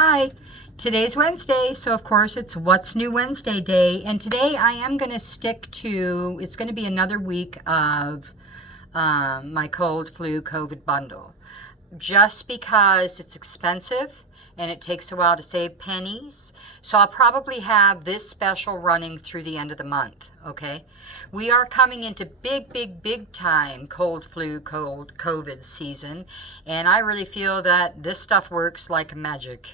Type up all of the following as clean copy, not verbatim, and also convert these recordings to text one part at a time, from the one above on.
Hi, today's Wednesday, so of course it's What's New Wednesday day, and today I am going to stick to, it's going to be another week of my cold, flu, COVID bundle. Just because it's expensive and it takes a while to save pennies. So I'll probably have this special running through the end of the month, okay? We are coming into big time cold, flu, cold, COVID season, and I really feel that this stuff works like magic,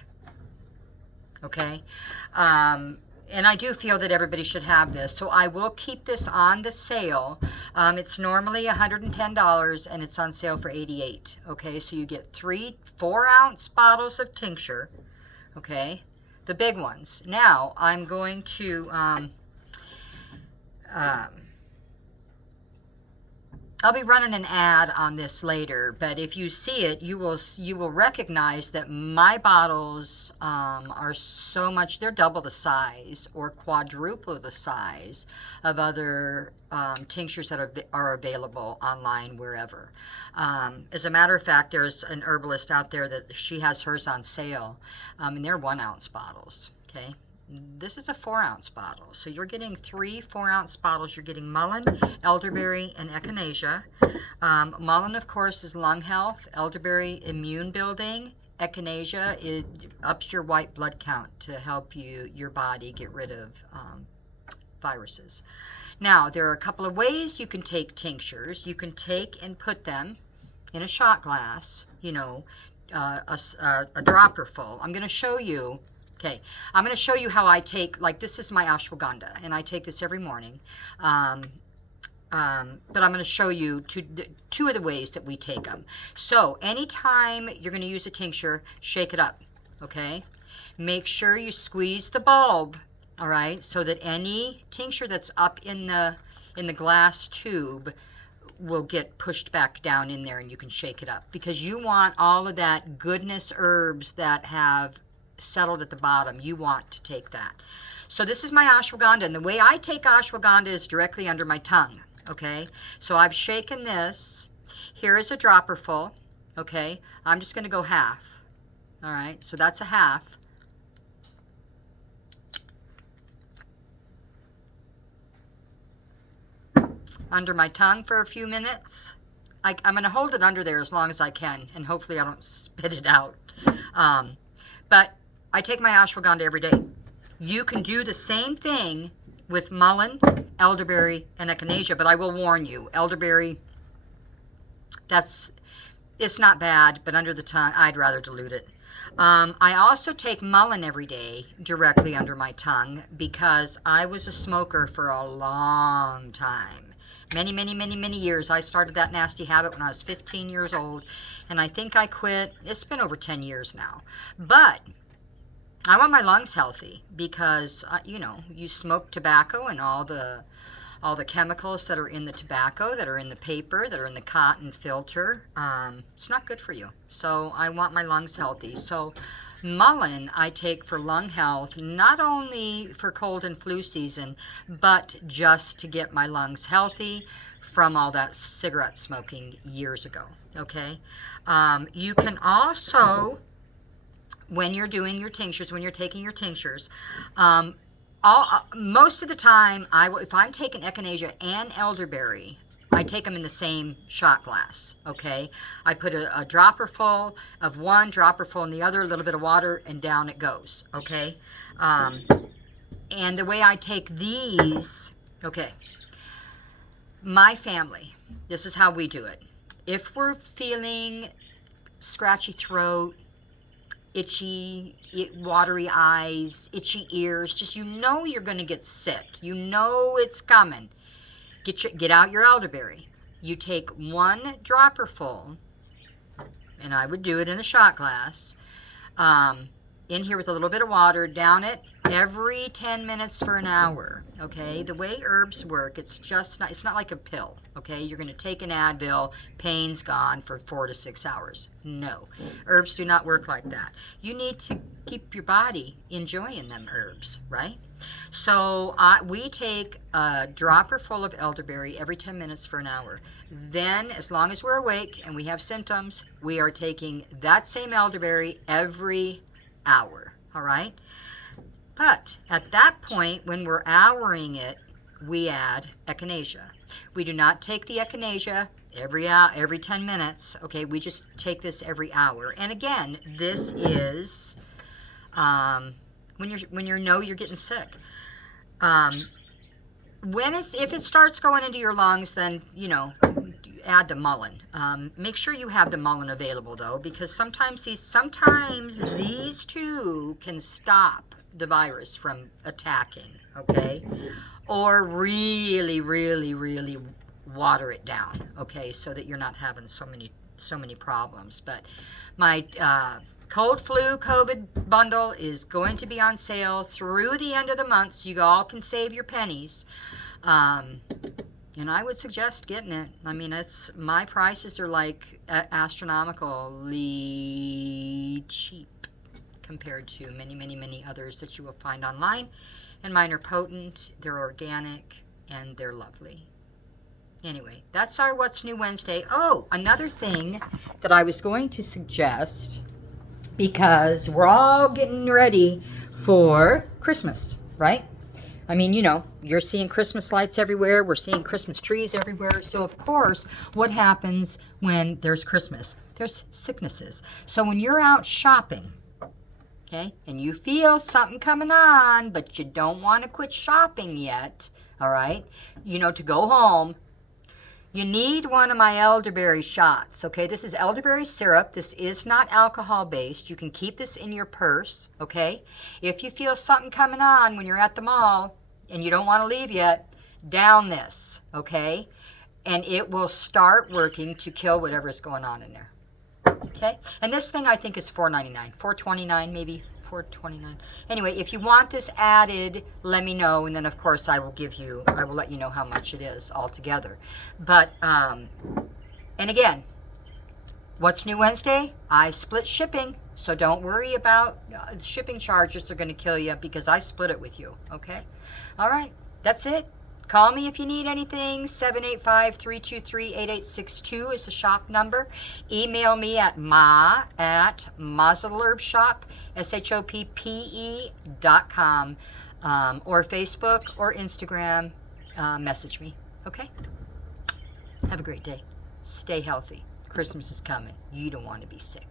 okay? And I do feel that everybody should have this. So I will keep this on the sale. It's normally $110 and it's on sale for $88. Okay, so you get 4-ounce bottles of tincture. Okay, the big ones. Now I'm going to I'll be running an ad on this later, but if you see it, you will recognize that my bottles are so much, they're double the size or quadruple the size of other tinctures that are available online wherever. As a matter of fact, there's an herbalist out there that she has hers on sale, and they're 1-ounce bottles, okay? This is a 4-ounce bottle. So you're getting 3 4-ounce bottles. You're getting mullein, elderberry, and echinacea. Mullein, of course, is lung health. Elderberry, immune building. Echinacea, it ups your white blood count to help your body get rid of viruses. Now, there are a couple of ways you can take tinctures. You can take and put them in a shot glass, you know, a dropper full. I'm going to show you. Okay, I'm going to show you how I take, like this is my ashwagandha, and I take this every morning. But I'm going to show you two of the ways that we take them. So anytime you're going to use a tincture, shake it up, okay? Make sure you squeeze the bulb, all right, so that any tincture that's up in the glass tube will get pushed back down in there and you can shake it up. Because you want all of that goodness herbs that have settled at the bottom. You want to take that. So this is my ashwagandha, and the way I take ashwagandha is directly under my tongue, okay? So I've shaken this. Here is a dropper full, okay? I'm just going to go half, all right? So that's a half. Under my tongue for a few minutes. I'm going to hold it under there as long as I can, and hopefully I don't spit it out. But I take my ashwagandha every day. You can do the same thing with mullein, elderberry, and echinacea, but I will warn you, elderberry, it's not bad, but under the tongue, I'd rather dilute it. I also take mullein every day directly under my tongue because I was a smoker for a long time. Many years. I started that nasty habit when I was 15 years old, and I think I quit. It's been over 10 years now. But I want my lungs healthy because, you know, you smoke tobacco and all the chemicals that are in the tobacco, that are in the paper, that are in the cotton filter, it's not good for you. So I want my lungs healthy. So mullein I take for lung health, not only for cold and flu season, but just to get my lungs healthy from all that cigarette smoking years ago, okay? You can also, when you're doing your tinctures, when you're taking your tinctures, most of the time, if I'm taking echinacea and elderberry, I take them in the same shot glass, okay? I put a dropper full of one, dropper full in the other, a little bit of water, and down it goes, okay? And the way I take these, okay, my family, this is how we do it. If we're feeling scratchy throat, itchy, watery eyes, itchy ears, just you know you're going to get sick. You know it's coming. Get out your elderberry. You take 1 dropper full, and I would do it in a shot glass, in here with a little bit of water, down it every 10 minutes for an hour, okay? The way herbs work, it's not like a pill, okay? You're going to take an Advil, pain's gone for 4 to 6 hours. No, herbs do not work like that. You need to keep your body enjoying them herbs, right? So we take a dropper full of elderberry every 10 minutes for an hour. Then, as long as we're awake and we have symptoms, we are taking that same elderberry every hour, all right? But at that point, when we're houring it, we add echinacea. We do not take the echinacea every 10 minutes, okay? We just take this every hour. And again, this is when you know you're getting sick. If it starts going into your lungs, then, you know, add the mullein. Make sure you have the mullein available, though, because sometimes these two can stop the virus from attacking, okay? Or really, really, really water it down, okay, so that you're not having so many problems. But my cold flu COVID bundle is going to be on sale through the end of the month, so you all can save your pennies. And I would suggest getting it. I mean, my prices are like astronomically cheap compared to many, many, many others that you will find online. And mine are potent, they're organic, and they're lovely. Anyway, that's our What's New Wednesday. Oh, another thing that I was going to suggest, because we're all getting ready for Christmas, right? I mean, you know, you're seeing Christmas lights everywhere. We're seeing Christmas trees everywhere. So, of course, what happens when there's Christmas? There's sicknesses. So when you're out shopping, okay, and you feel something coming on, but you don't want to quit shopping yet, all right, you know, to go home, you need one of my elderberry shots, okay? This is elderberry syrup. This is not alcohol-based. You can keep this in your purse, okay? If you feel something coming on when you're at the mall and you don't want to leave yet, down this, okay? And it will start working to kill whatever's going on in there, okay? And this thing I think is $4.99, $4.29 maybe. $4.29. Anyway, if you want this added, let me know, and then of course I will let you know how much it is altogether. But and again, What's New Wednesday? I split shipping, so don't worry about shipping charges are going to kill you, because I split it with you. Okay, all right, that's it. Call me if you need anything. 785-323-8862 is the shop number. Email me at ma@mazelerb.shop, SHOPPE.com, or Facebook or Instagram. Message me, okay? Have a great day. Stay healthy. Christmas is coming. You don't want to be sick.